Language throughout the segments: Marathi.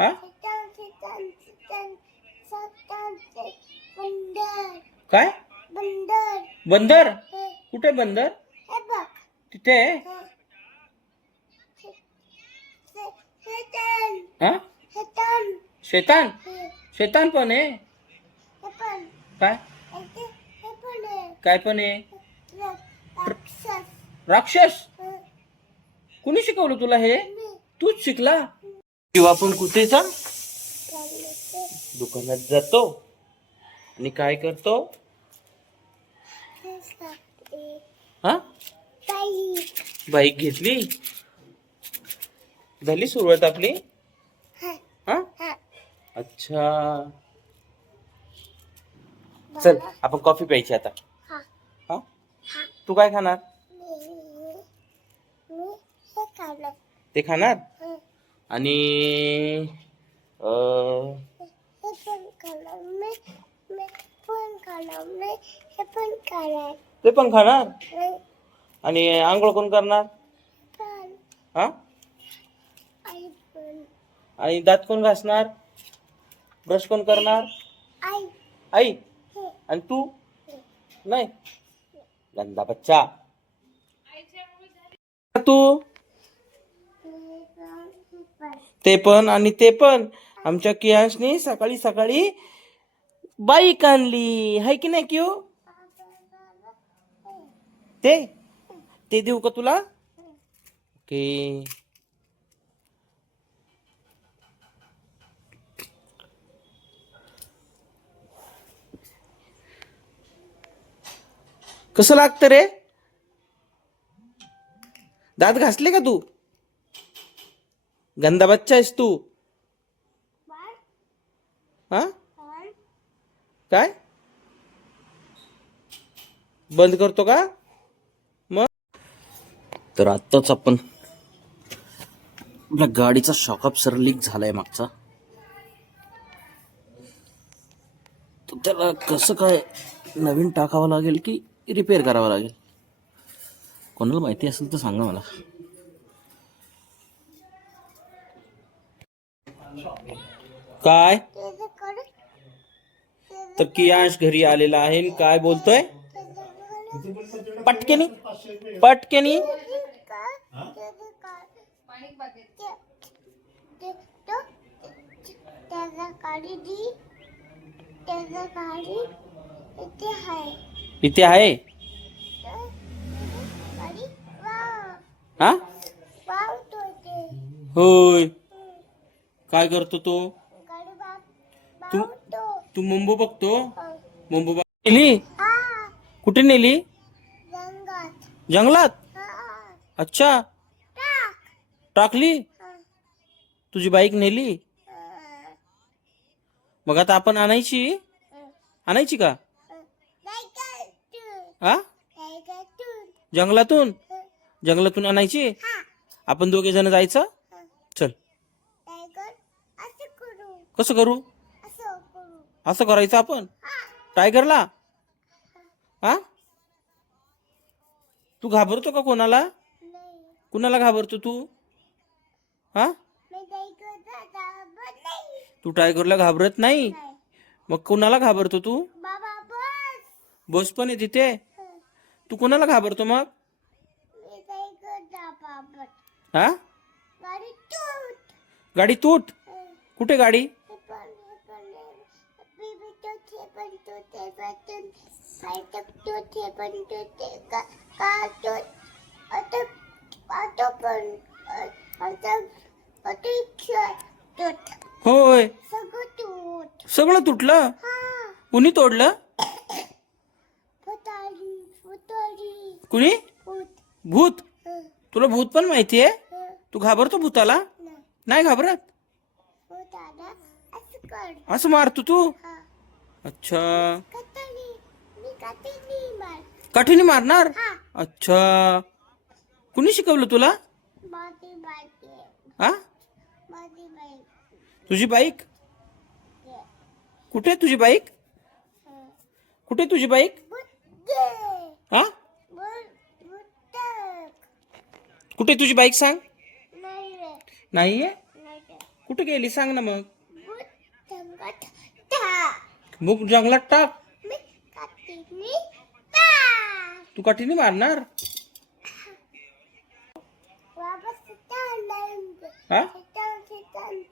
हा काय बंदर कुठे बंदर तिथे हा शैतान शैतान पण आहे काय काय पण आहे राक्षस कुणी शिकवलं तुला हे तूच शिकला किंवा आपण कुठे जा दुकानात जातो आणि काय करतो हा बाईक घेतली झाली सुरुवात आपली हा अच्छा चल आपण कॉफी प्यायची आता हा तू काय खाणार ते खाणार आणि ते पण खाणार आणि आंघोळ कोण करणार हा आणि दात कोण घासणार ब्रश कोण करणार आई आणि तू नाही गंदा बच्चा तू ते पण आणि ते पण आमच्या कियांशने सकाळी सकाळी बाईक आणली हाय की नाही क्यू ते ते देऊ का तुला ओके कसं लागतं रे दात घासले का तू गंदा बच्चा आहेस तू हा काय बंद करतो का मग तर आत्ताच आपण आपल्या गाडीचा शॉकअप सर लीक झालाय मागचा तर त्याला कसं काय नवीन टाकावं लागेल की रिपेअर करावं लागेल कोणाला माहिती असेल तर सांगा मला काय तर कियांश घरी आलेला आहे काय बोलतोय पटकेनी पटकेनी इथे आहे हा होय काय करतो तो तू तू मुंबई बघतो मुंबई नेली कुठे नेली जंगलात अच्छा टाकली तुझी बाईक नेली मग आता आपण आणायची का हा जंगलातून जंगलातून आणायची आपण दोघे जण जायचं चल कसं करू असं करायचं आपण टायगरला हा तू घाबरतो का कोणाला कुणाला घाबरतो तू हा तू टायगरला घाबरत नाही मग कुणाला घाबरतो तू बस पण आहे तिथे तू कुणाला घाबरतो मग हा गाडी तूट कुठे गाडी होय सगळं तुटलं कुणी तोडलं कुणी भूत तुला भूत पण माहितीये तू घाबरतो भूताला नाही घाबरत असं मारतो तू अच्छा काठीने मारणार अच्छा कुणी शिकवलं तुला हा तुझी बाईक कुठे तुझी बाईक कुठे तुझी बाईक हा कुठे तुझी बाईक सांग नाहीये कुठे गेली सांग ना मग. जंगलात टाक. बुक जंगलात टाक. मी काठीने टाक. तू काठीने मारणार. बाबा सितान हा सितान सितान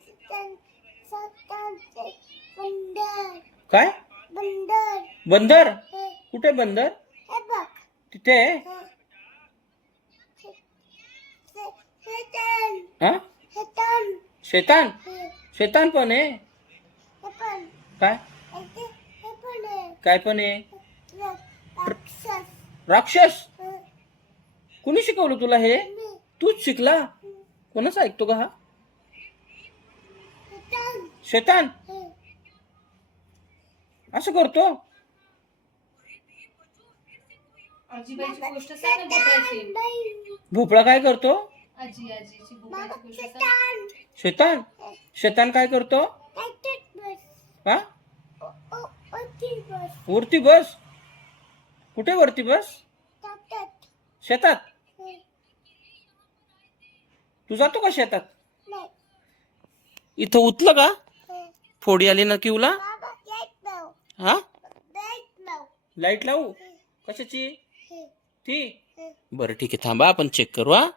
सितान सितान बंदर. काय बंदर. बंदर. हे कुठे बंदर. बघ. तिथे. सितान हा सितान शैतान. हे शैतान पण आहे. पण काय हे पण आहे. काय पण आहे. राक्षस. राक्षस. हे कुणी शिकवलं तुला हे. मी तूच शिकला. कोणाचं ऐकतो का हा. सितान शैतान हे असं करतो. आजीबाईची गोष्ट सांग ना भोपळ्याची. भोपळा काय करतो. आजीची बाबा भोपळ्याची गोष्ट सांग. सितान शैतान. शैतान काय करतो. काहीतच बस. हा ओती बस. वरती बस. कुठे वरती बस. टाकतात. शेतात. हे तू जातो का शेतात. नाही. इथं उतलं का. हे फोडी आली ना किवला. बाबा लाईट लाव. हा लाईट लाव. लाईट लावू. हे कशाची. हे ती. हे बरं ठीक आहे थांबा आपण चेक करू. हा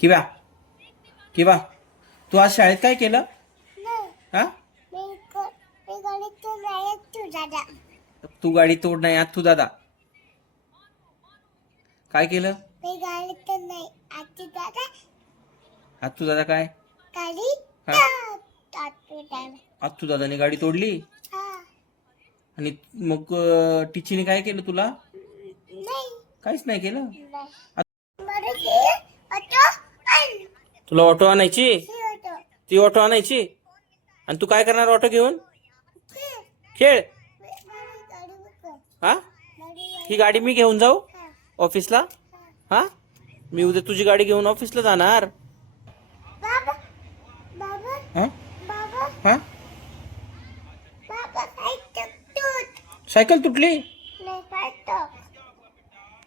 किंवा किंवा तू आज शाळेत काय केलं. नाही. हा मी गाडीतून नाही तू दादा. तू गाडी तोड नाही आत तू दादा. काय केलं. मी गाडीतून नाही आजी दादा. आत तू दादा काय. गाडी हा. टाकतो दादा. आत तू दादाने गाडी तोडली. हा आणि मग टीचीने काय केलं तुला. नाही. काहीच नाही केलं. मला हे ऑटो आण. तुला ऑटो आणायची. हे ऑटो. ती ऑटो आणायची. आणि तू काय करणार ऑटो घेऊन. हे खेळ. मला गाडी बघ. हा गाडी ही गाडी मी घेऊन जाऊ हा ऑफिसला. हा. हा मी उद्या तुझी गाडी घेऊन ऑफिसला जाणार. बाबा बाबा हा बाबा हा बाबा काय टकटूट. सायकल तुटली. नाही फाटक.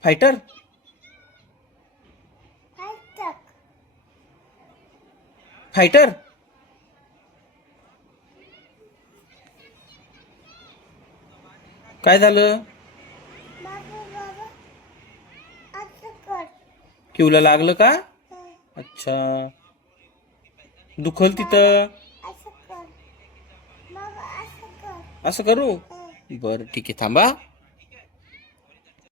फायटर. फाटक. फायटर. काय झालं. बाबा बाबा असं कर. किवला लागलं का. हा, अच्छा दुखल तिथं. असं कर. बाबा असं कर. असं करू. हा. बरं ठीक आहे थांबा.